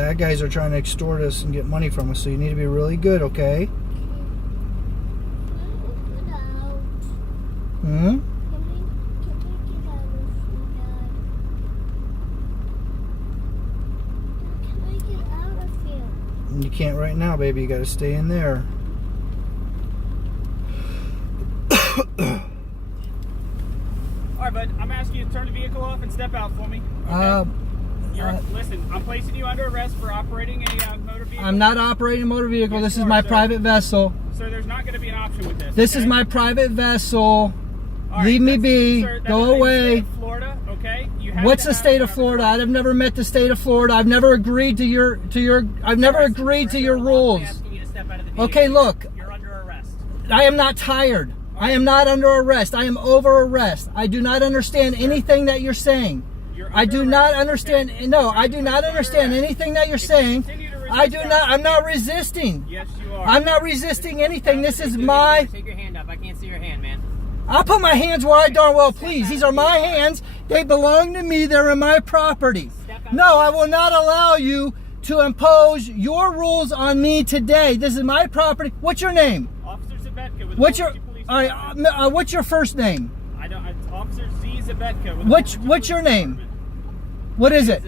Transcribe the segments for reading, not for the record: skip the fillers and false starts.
bad guys are trying to extort us and get money from us, so you need to be really good, okay? Hmm? You can't right now, baby. You got to stay in there. All right, bud. I'm asking you to turn the vehicle off and step out for me. Okay? Listen, I'm placing you under arrest for operating a motor vehicle. I'm not operating a motor vehicle. Yes, this is my private vessel. Sir, there's not going to be an option with this. This is my private vessel. Right, leave me be. Sir, go away. Florida, okay? What's the state of Florida? I've never met the state of Florida. I've never agreed to your rules. Okay, look. You're under arrest. I am not tired. I am not under arrest. I am over arrest. I do not understand anything that you're saying. I do not understand. No, I do not understand anything that you're saying. I'm not resisting. Yes, you are. I'm not resisting anything. This is my. Take your hand up. I can't see your hand, man. I'll put my hands where I darn well please. These are my hands. They belong to me. They're in my property. No, I will not allow you to impose your rules on me today. This is my property. What's your name? Officer Zabetka with What's your? Police All right. What's your first name? I don't. Officer Z Zabetka. What's your name? What is it?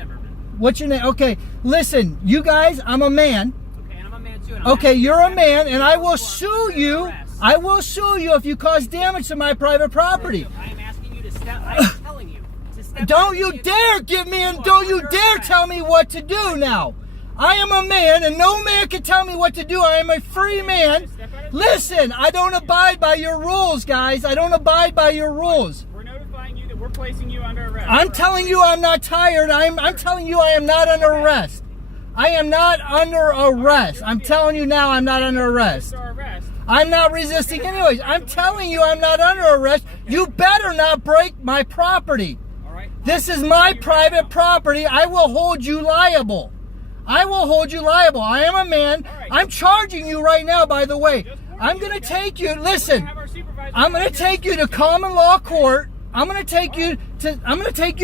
What's your name? Okay, listen, you guys. I'm a man. Okay, and I'm a man too. Okay, you're a man, and I will sue you. I will sue you if you cause damage to my private property. I am asking you to step. I am telling you to step. Don't you dare give me and don't you dare tell me what to do now. I am a man and no man can tell me what to do. I am a free man. Listen, I don't abide by your rules, guys. I don't abide by your rules. We're notifying you that we're placing you under arrest. I'm telling you I'm not tired. I'm telling you I am not under arrest. I am not under arrest. I'm telling you now I'm not under arrest. I'm not resisting anyways. I'm telling you I'm not under arrest. You better not break my property. This is my private property. I will hold you liable. I will hold you liable. I am a man. I'm charging you right now, by the way. I'm going to take you, listen, I'm going to take you to common law court. I'm going to take you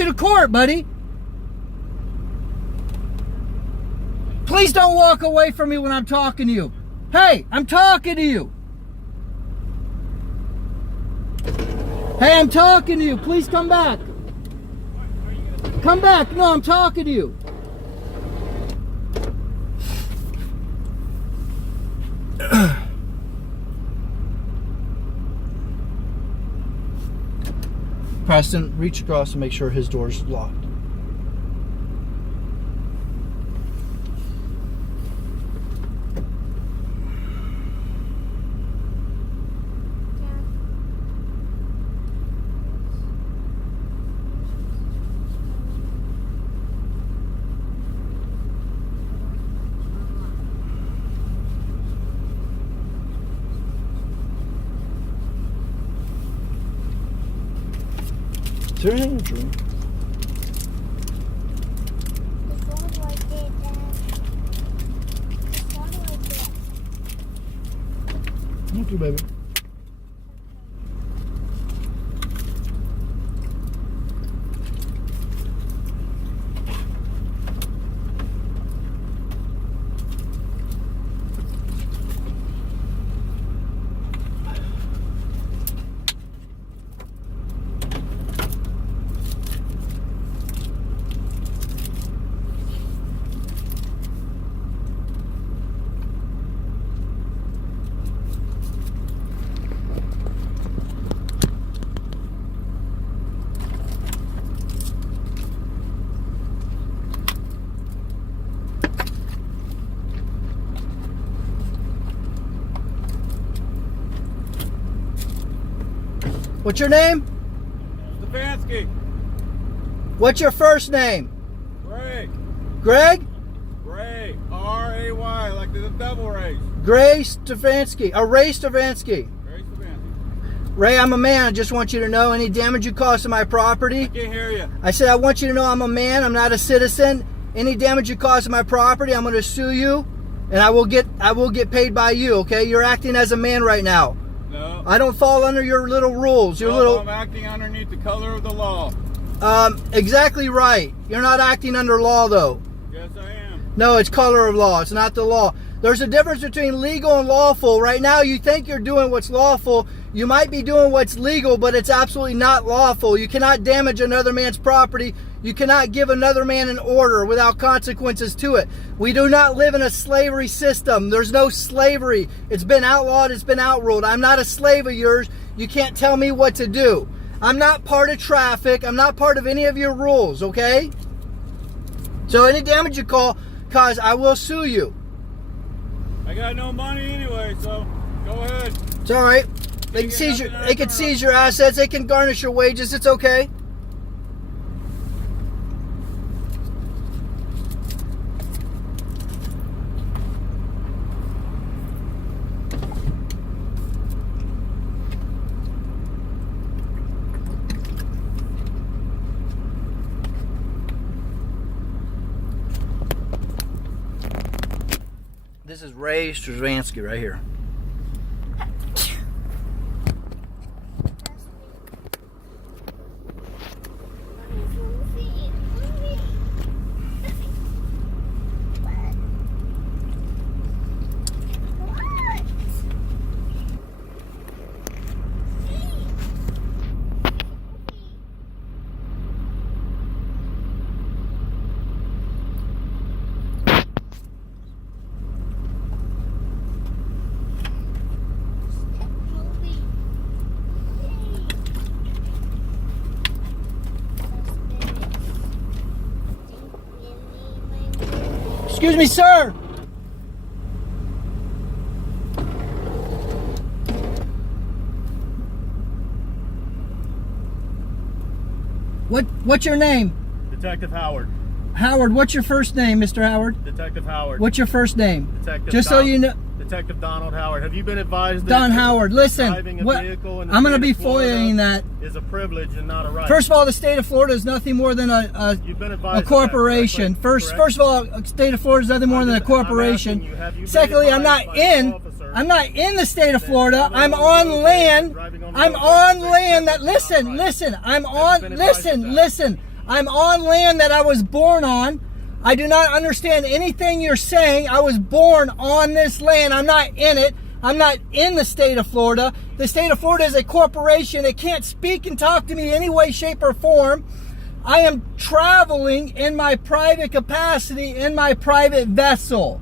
to court, buddy. Please don't walk away from me when I'm talking to you. Hey, I'm talking to you. Hey, I'm talking to you. Please come back. Come back. No, I'm talking to you. Preston, reach across and make sure his door's locked. Is there anything to drink? Thank you, baby. What's your name? Stefanski. What's your first name? Greg. Greg? Ray. R-A-Y, like the devil race. Ray Stefanski. Ray Stefanski. Ray Stefanski. Ray, I'm a man. I just want you to know any damage you cause to my property. I can't hear you. I said I want you to know I'm a man. I'm not a citizen. Any damage you cause to my property, I'm going to sue you, and I will get paid by you. Okay? You're acting as a man right now. No. I don't fall under your little rules. Your little. I'm acting underneath the color of the law. Exactly right. You're not acting under law though. Yes, I am. No, it's color of law. It's not the law. There's a difference between legal and lawful. Right now, you think you're doing what's lawful. You might be doing what's legal, but it's absolutely not lawful. You cannot damage another man's property. You cannot give another man an order without consequences to it. We do not live in a slavery system. There's no slavery. It's been outlawed. It's been outruled. I'm not a slave of yours. You can't tell me what to do. I'm not part of traffic. I'm not part of any of your rules, okay? So any damage you cause, I will sue you. I got no money anyway, so go ahead. It's all right. They can seize your assets. They can garnish your wages. It's okay. This is Ray Stravansky right here. Excuse me, sir. What's your name? Detective Howard. Howard, what's your first name, Mr. Howard? Detective Howard. What's your first name? Detective Just so you know. Detective Donald Howard. Have you been advised that Don Howard, listen. driving a What, vehicle in the I'm going to state be of Florida foiling that. is a privilege and not a right? First of all, the state of Florida is nothing more than You've been a advised corporation. of that, correct? First of all, the state of Florida is nothing more than a corporation. Have you been Secondly, I'm not advised by an in. officer I'm not in the state of Florida. driving I'm on on the road, land. driving on the I'm road, on that's land that. not Listen, right. listen. I'm Have you on. been advised of that? Listen. I'm on land that I was born on. I do not understand anything you're saying. I was born on this land. I'm not in it. I'm not in the state of Florida. The state of Florida is a corporation. It can't speak and talk to me in any way, shape, or form. I am traveling in my private capacity in my private vessel.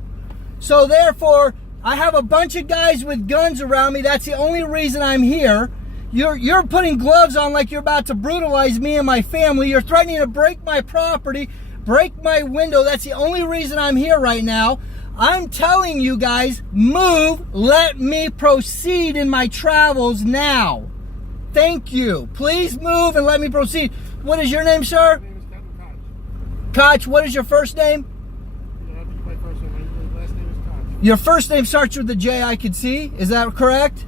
So therefore, I have a bunch of guys with guns around me. That's the only reason I'm here. You're putting gloves on like you're about to brutalize me and my family. You're threatening to break my property, break my window. That's the only reason I'm here right now. I'm telling you guys, move. Let me proceed in my travels now. Thank you. Please move and let me proceed. What is your name, sir? My name is Captain Koch. Koch, what is your first name? Yeah, I'll give you my first name. My last name is Koch. Your first name starts with the J, I could see. Is that correct?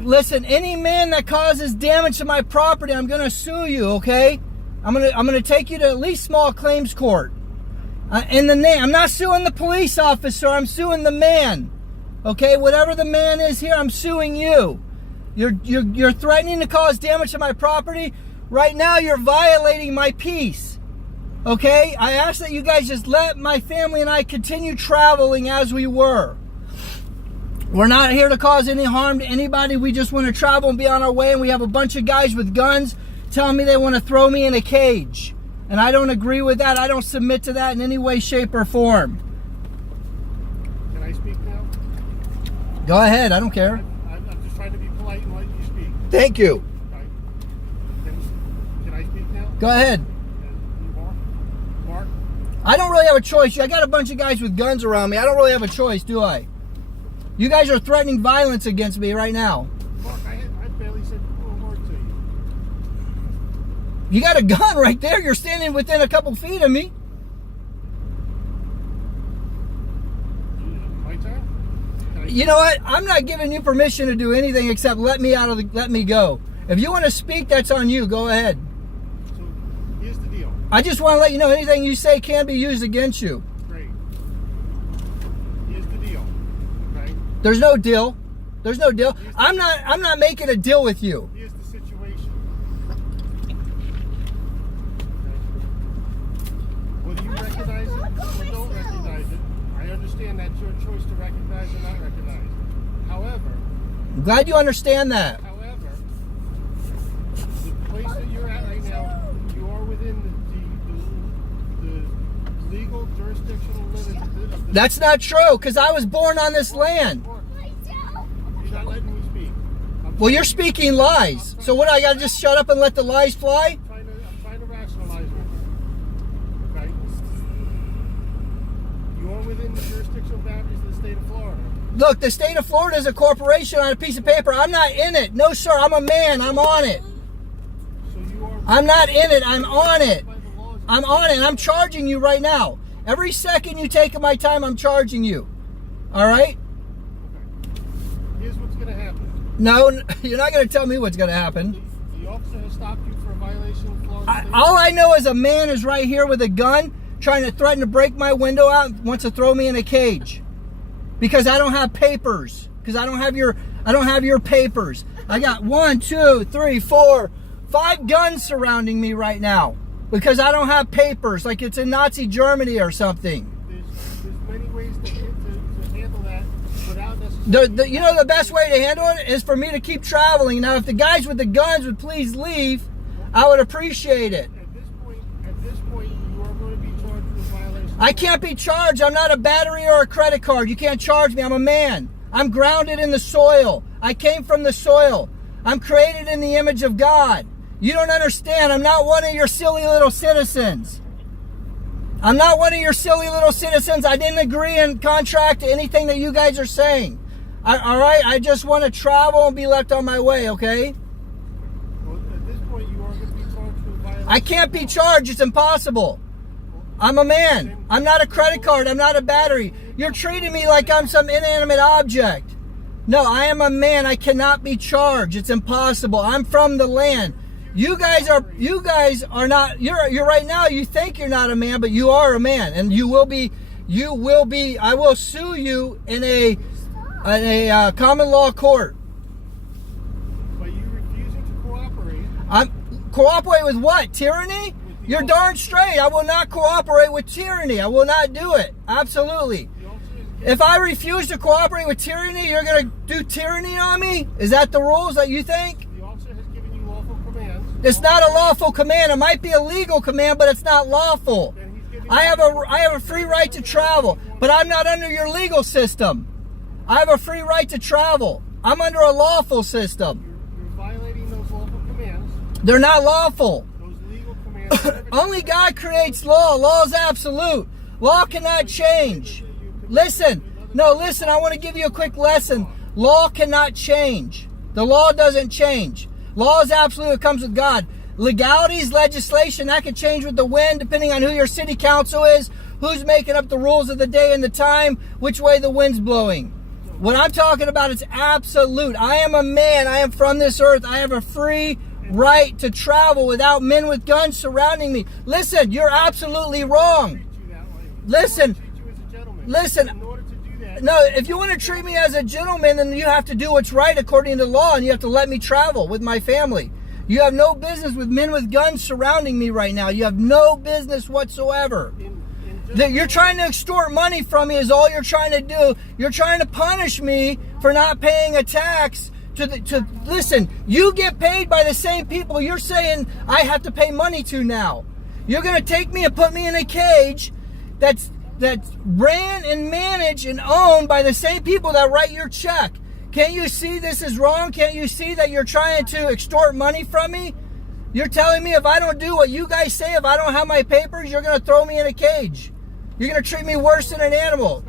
Listen, any man that causes damage to my property, I'm going to sue you, okay? I'm going to take you to at least small claims court. In the name, I'm not suing the police officer, I'm suing the man. Okay, whatever the man is here, I'm suing you. You're threatening to cause damage to my property. Right now, you're violating my peace. Okay, I ask that you guys just let my family and I continue traveling as we were. We're not here to cause any harm to anybody. We just want to travel and be on our way. And we have a bunch of guys with guns telling me they want to throw me in a cage. And I don't agree with that. I don't submit to that in any way, shape, or form. Can I speak now? Go ahead. I don't care. I'm just trying to be polite and let you speak. Thank you. Right. Can I speak now? Go ahead. Mark? I don't really have a choice. I got a bunch of guys with guns around me. I don't really have a choice, do I? You guys are threatening violence against me right now. Mark, I barely said a word to you. You got a gun right there. You're standing within a couple feet of me. My turn? You know what? I'm not giving you permission to do anything except let me go. If you want to speak, that's on you. Go ahead. So, here's the deal. I just want to let you know anything you say can be used against you. Great. Here's the deal. Okay? There's no deal. There's no deal. I'm not making a deal with you. Here's the situation. Whether you recognize it or don't recognize it, your choice to recognize or not recognize. However, I'm glad you understand that. however, the place that you're at right now, you are within the legal jurisdictional limits of the That's not true, because I was born on this land. You're not letting me speak. Well, you're speaking lies. So what, I got to just shut up and let the lies fly? I'm trying to rationalize it. Okay? You are within the jurisdictional boundaries of the state of Florida. Look, the state of Florida is a corporation on a piece of paper. I'm not in it. No, sir. I'm a man. I'm on it. So you are I'm not in it. I'm on it. by the laws. I'm on it. And I'm charging you right now. Every second you take of my time, I'm charging you. All right? Here's what's going to happen. No, you're not going to tell me what's going to happen. The officer has stopped you for a violation of Florida state. All I know is a man is right here with a gun trying to threaten to break my window out and wants to throw me in a cage. Because I don't have papers. Because I don't have your papers. I got 1, 2, 3, 4, 5 guns surrounding me right now. Because I don't have papers, like it's in Nazi Germany or something. There's many ways to handle that without necessarily... You know the best way to handle it is for me to keep traveling. Now, if the guys with the guns would please leave, I would appreciate it. At this point, you are going to be charged with violation. I can't be charged. I'm not a battery or a credit card. You can't charge me. I'm a man. I'm grounded in the soil. I came from the soil. I'm created in the image of God. You don't understand. I'm not one of your silly little citizens. I'm not one of your silly little citizens. I didn't agree in contract to anything that you guys are saying. All right? I just want to travel and be left on my way, okay? Well, at this point, you are going to be charged with violation. I can't be charged. It's impossible. I'm a man. I'm not a credit card. I'm not a battery. You're treating me like I'm some inanimate object. No, I am a man. I cannot be charged. It's impossible. I'm from the land. You guys are not, you're right now, you think you're not a man, but you are a man, and you will be, I will sue you in a common law court. By you refusing to cooperate. Cooperate with what? Tyranny? You're darn straight. I will not cooperate with tyranny. I will not do it. Absolutely. If I refuse to cooperate with tyranny, you're going to do tyranny on me? Is that the rules that you think? The officer has given you lawful commands. It's not a lawful command. It might be a legal command, but it's not lawful. I have a free right to travel, but I'm not under your legal system. I have a free right to travel. I'm under a lawful system. You're violating those lawful commands. They're not lawful. Those legal commands. Only God creates law. Law is absolute. Law cannot change. Listen. I want to give you a quick lesson. Law cannot change. The law doesn't change. Law is absolute. It comes with God. Legalities, legislation, that can change with the wind depending on who your city council is, who's making up the rules of the day and the time, which way the wind's blowing. What I'm talking about is absolute. I am a man. I am from this earth. I have a free right to travel without men with guns surrounding me. Listen, you're absolutely wrong. Listen. No, if you want to treat me as a gentleman, then you have to do what's right according to law, and you have to let me travel with my family. You have no business with men with guns surrounding me right now. You have no business whatsoever. You're trying to extort money from me is all you're trying to do. You're trying to punish me for not paying a tax. Listen, you get paid by the same people you're saying I have to pay money to now. You're going to take me and put me in a cage that's ran and managed and owned by the same people that write your check. Can't you see this is wrong? Can't you see that you're trying to extort money from me? You're telling me if I don't do what you guys say, if I don't have my papers, you're going to throw me in a cage. You're going to treat me worse than an animal.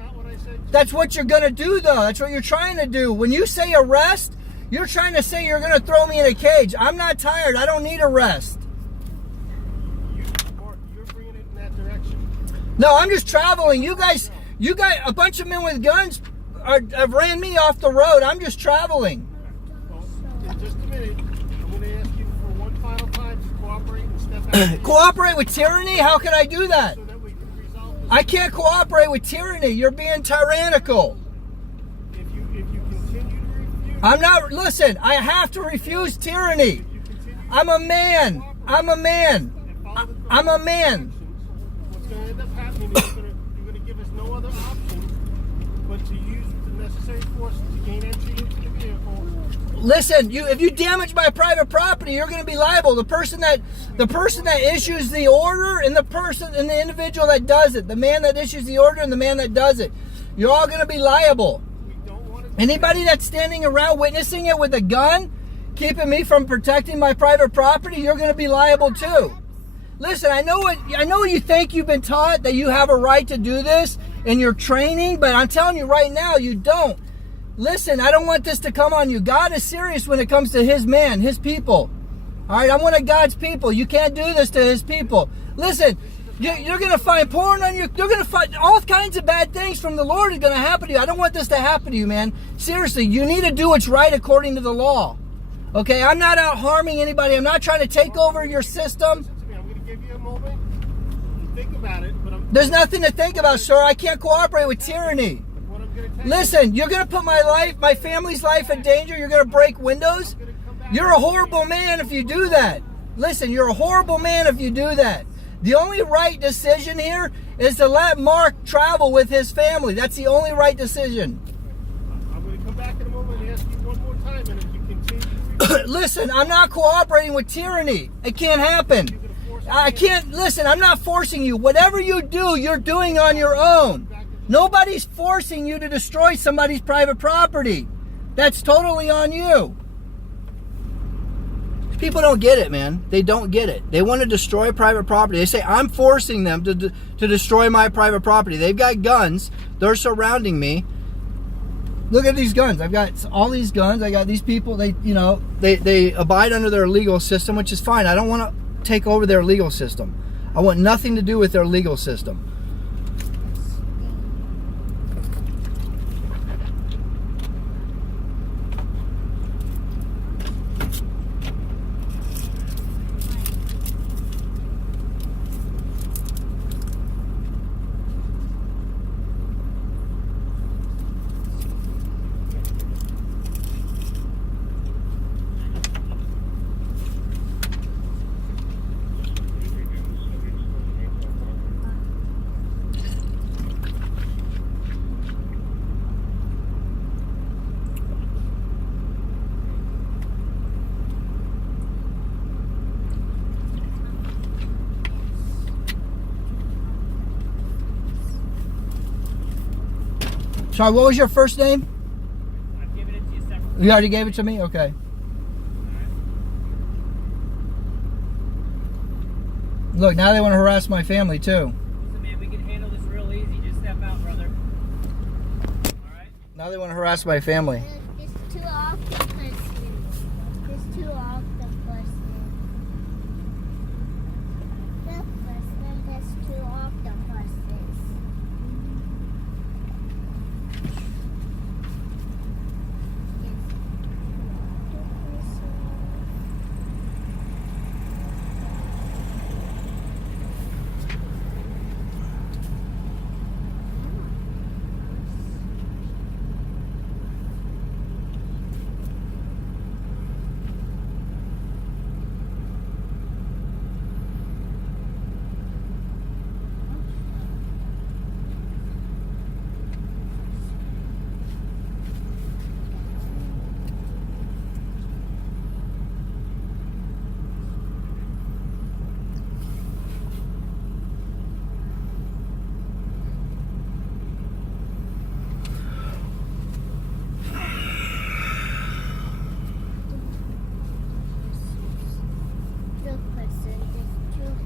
That's what you're going to do, though. That's what you're trying to do. When you say arrest, you're trying to say you're going to throw me in a cage. I'm not tired. I don't need arrest. You're bringing it in that direction. No, I'm just traveling. You guys, a bunch of men with guns have ran me off the road. I'm just traveling. Well, in just a minute, I'm going to ask you for one final time to cooperate and step out. Cooperate with tyranny? How can I do that? So that we can resolve this. I can't cooperate with tyranny. You're being tyrannical. If you continue to refuse. I'm not, listen, I have to refuse tyranny. I'm a man. I'm a man. I'm a man. What's going to end up happening is you're going to give us no other option use the necessary force to gain entry into the vehicle. Listen, if you damage my private property, you're going to be liable. The person that issues the order and the individual that does it, the man that issues the order and the man that does it, you're all going to be liable. Anybody that's standing around witnessing it with a gun, keeping me from protecting my private property, you're going to be liable too. Listen, I know you think you've been taught that you have a right to do this in your training, but I'm telling you right now, you don't. Listen, I don't want this to come on you. God is serious when it comes to his man, his people. All right, I'm one of God's people. You can't do this to his people. Listen, you're going to find porn on you. You're going to find all kinds of bad things from the Lord is going to happen to you. I don't want this to happen to you, man. Seriously, you need to do what's right according to the law. Okay, I'm not out harming anybody. I'm not trying to take over your system. I'm going to give you a moment to think about it. But There's nothing to think about, sir. I can't cooperate with tyranny. Listen, you're going to put my life, my family's life in danger. You're going to break windows. You're a horrible man if you do that. Listen, you're a horrible man if you do that. The only right decision here is to let Mark travel with his family. That's the only right decision. I'm going to come back in a moment and ask you one more time, and if you continue... Listen, I'm not cooperating with tyranny. It can't happen. I can't, listen, I'm not forcing you. Whatever you do, you're doing on your own. Nobody's forcing you to destroy somebody's private property. That's totally on you. People don't get it, man. They don't get it. They want to destroy private property. They say, I'm forcing them to destroy my private property. They've got guns. They're surrounding me. Look at these guns. I've got all these guns. I got these people. They abide under their legal system, which is fine. I don't want to take over their legal system. I want nothing to do with their legal system. Sorry, what was your first name? I've given it to you separately. You already gave it to me? Okay. Look, now they want to harass my family too. Listen, man, we can handle this real easy. Just step out, brother. All right? Now they want to harass my family. There's two octopuses. There's two octopuses. The first one has two octopuses.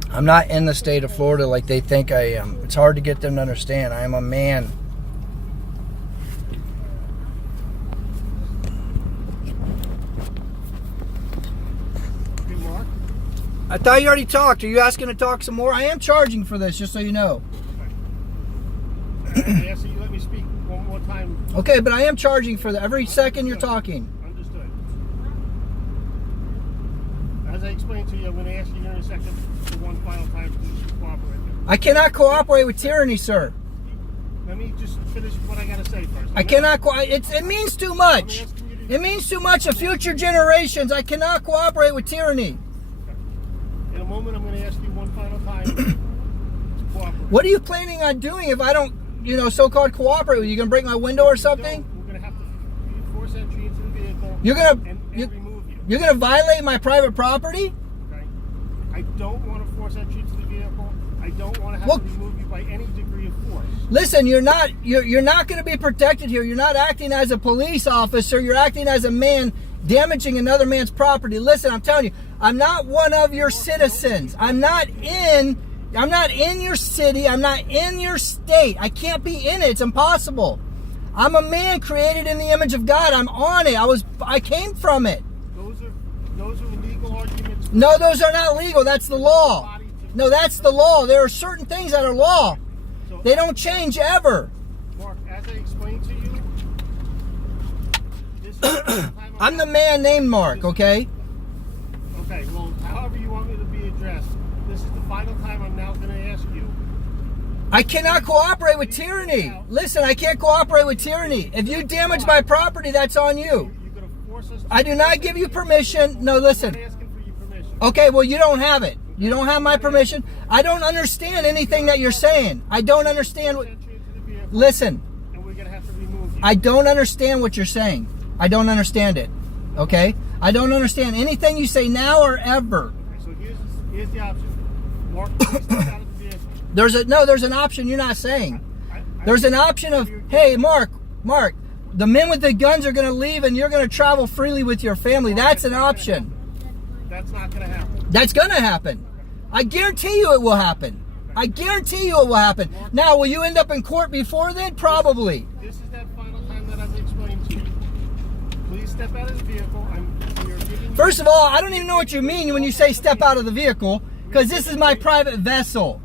I'm not in the state of Florida like they think I am. It's hard to get them to understand. I am a man. Hey, Mark? I thought you already talked. Are you asking to talk some more? I am charging for this, just so you know. I ask that you let me speak one more time. Okay, but I am charging for every second you're talking. Understood. As I explained to you, I'm going to ask you here in a second for one final time to cooperate. I cannot cooperate with tyranny, sir. Let me just finish what I got to say first. I cannot. It means too much. It means too much of future generations. I cannot cooperate with tyranny. In a moment, I'm going to ask you one final time to cooperate. What are you planning on doing if I don't? you know, so-called cooperate with you. You gonna break my window or something? We're gonna have to force entry into the vehicle. You're gonna and remove you. You're gonna violate my private property? Okay. I don't want to force entry into the vehicle. I don't want to have Well, to remove you by any degree of force. Listen, you're not going to be protected here. You're not acting as a police officer. You're acting as a man damaging another man's property. Listen, I'm telling you, I'm not one of your citizens. I'm not in your city. I'm not in your state. I can't be in it. It's impossible. I'm a man created in the image of God. I'm on it. I came from it. Those are legal arguments. No, those are not legal. That's the law. No, that's the law. There are certain things that are law. They don't change ever. Mark, as I explained to you, this is the time I'm the man named Mark, okay? Okay, well, however you want me to be addressed, this is the final time I'm now going to ask you. I cannot cooperate with tyranny. Listen, I can't cooperate with tyranny. If you damage my property, that's on you. You're going to force us to... I do not give you permission. No, listen. I'm not asking for your permission. Okay, well, you don't have it. You don't have my permission. I don't understand anything that you're saying. I don't understand what... Listen. And we're going to have to remove you. I don't understand what you're saying. I don't understand it. Okay? I don't understand anything you say now or ever. So here's the option. Mark, please step out of the vehicle. There's an option you're not saying. There's an option of, hey, Mark, the men with the guns are going to leave and you're going to travel freely with your family. That's an option. That's not going to happen. That's going to happen. I guarantee you it will happen. I guarantee you it will happen. Now, will you end up in court before then? Probably. This is that final time that I've explained to you. Please step out of the vehicle. First of all, I don't even know what you mean when you say step out of the vehicle, because this is my private vessel.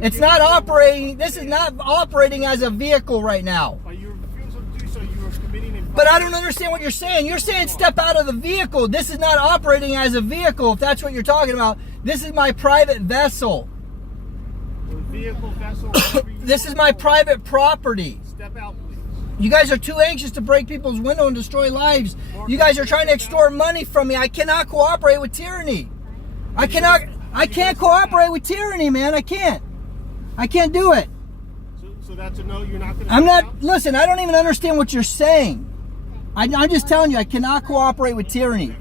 It's not operating. This is not operating as a vehicle right now. By your refusal to do so, you are committing a... But I don't understand what you're saying. You're saying step out of the vehicle. This is not operating as a vehicle, if that's what you're talking about. This is my private vessel. Vehicle, vessel, This is my private property. Step out, please. You guys are too anxious to break people's window and destroy lives. You guys are trying to extort money from me. I cannot cooperate with tyranny. I can't cooperate with tyranny, man. I can't do it. So that's a no, you're not going to... I'm not, listen, I don't even understand what you're saying. I'm just telling you, I cannot cooperate with tyranny.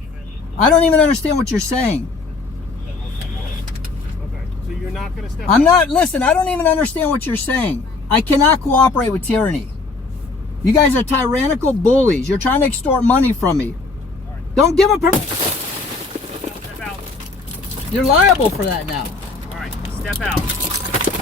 I don't even understand what you're saying. Okay, so you're not going to step Listen, I don't even understand what you're saying. I cannot cooperate with tyranny. You guys are tyrannical bullies. You're trying to extort money from me. Don't give a permission. Step out. You're liable for that now. All right, step out.